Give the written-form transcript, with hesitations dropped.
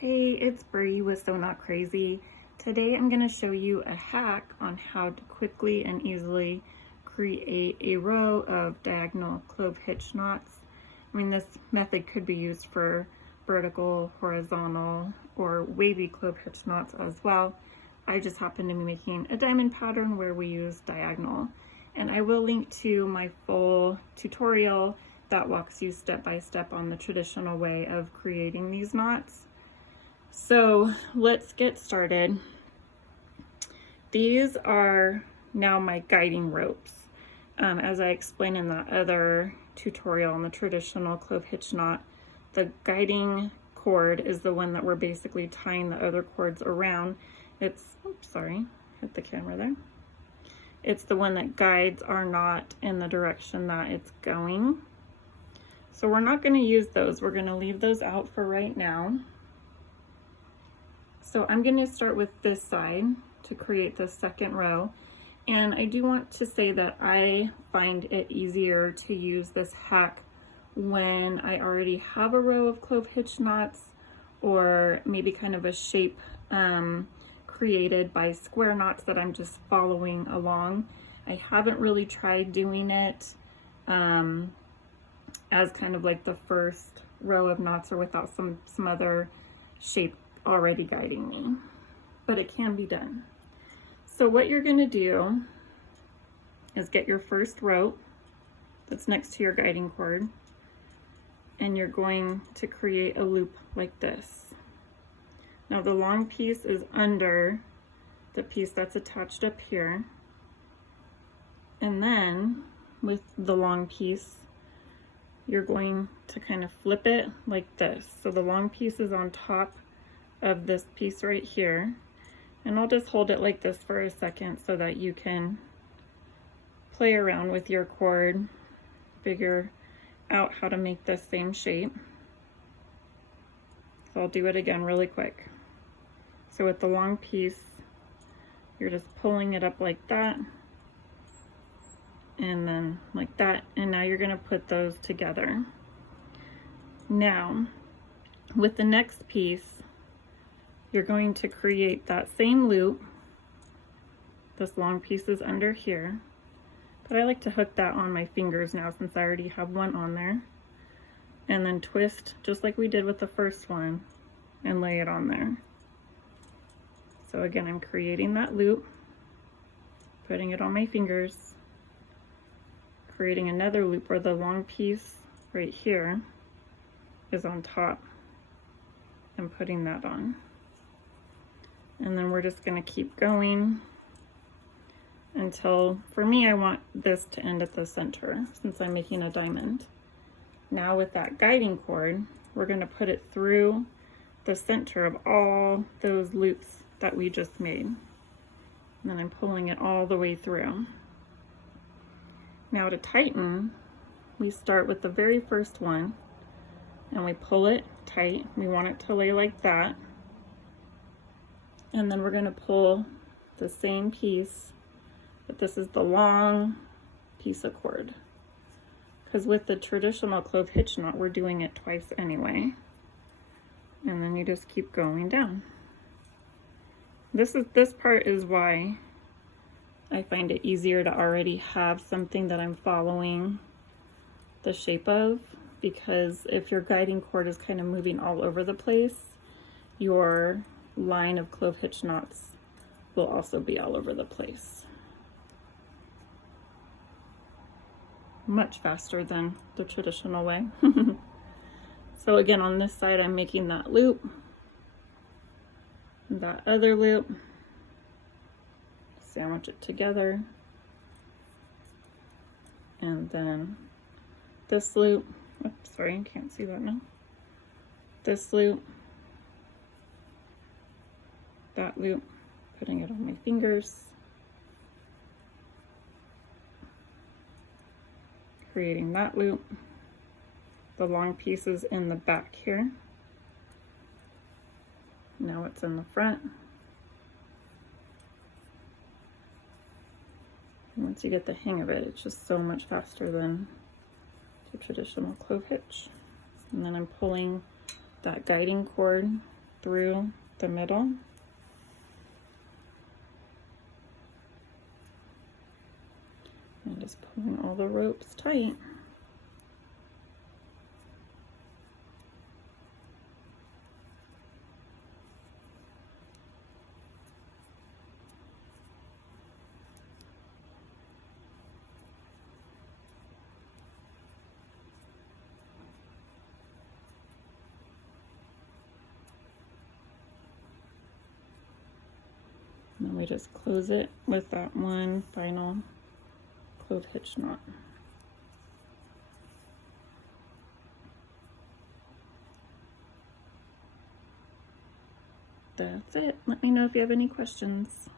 Hey, it's Bree with So Not Crazy. Today I'm going to show you a hack on how to quickly and easily create a row of diagonal clove hitch knots. I mean, this method could be used for vertical, horizontal, or wavy clove hitch knots as well. I just happen to be making a diamond pattern where we use diagonal. And I will link to my full tutorial that walks you step by step on the traditional way of creating these knots. So let's get started. These are now my guiding ropes. As I explained in that other tutorial on the traditional clove hitch knot, the guiding cord is the one that we're basically tying the other cords around. It's, oops, sorry, hit the camera there. It's the one that guides our knot in the direction that it's going. So we're not going to use those. We're going to leave those out for right now. So I'm going to start with this side to create the second row. And I do want to say that I find it easier to use this hack when I already have a row of clove hitch knots, or maybe kind of a shape created by square knots that I'm just following along. I haven't really tried doing it as kind of like the first row of knots or without some other shape already guiding me, but it can be done. So what you're going to do is get your first rope that's next to your guiding cord, and you're going to create a loop like this. Now the long piece is under the piece that's attached up here, and then with the long piece you're going to kind of flip it like this. So the long piece is on top of this piece right here, and I'll just hold it like this for a second so that you can play around with your cord, figure out how to make the same shape. So I'll do it again really quick. So with the long piece, you're just pulling it up like that, and then like that, and now you're going to put those together. Now with the next piece, you're going to create that same loop. This long piece is under here, but I like to hook that on my fingers now since I already have one on there, and then twist just like we did with the first one and lay it on there. So again, I'm creating that loop, putting it on my fingers, creating another loop where the long piece right here is on top, and putting that on. And then we're just going to keep going until, for me, I want this to end at the center since I'm making a diamond. Now with that guiding cord, we're going to put it through the center of all those loops that we just made. And then I'm pulling it all the way through. Now to tighten, we start with the very first one and we pull it tight. We want it to lay like that. And then we're going to pull the same piece, but this is the long piece of cord, because with the traditional clove hitch knot we're doing it twice anyway. And then you just keep going down. This part is why I find it easier to already have something that I'm following the shape of, because if your guiding cord is kind of moving all over the place, your line of clove hitch knots will also be all over the place. Much faster than the traditional way. So again, on this side I'm making that loop, that other loop, sandwich it together, and then this loop. Oops, sorry, I can't see that now. This loop, that loop, putting it on my fingers, creating that loop. The long piece is in the back here. Now it's in the front. And once you get the hang of it, it's just so much faster than the traditional clove hitch. And then I'm pulling that guiding cord through the middle. And just pulling all the ropes tight. And then we just close it with that one final clove hitch knot. That's it. Let me know if you have any questions.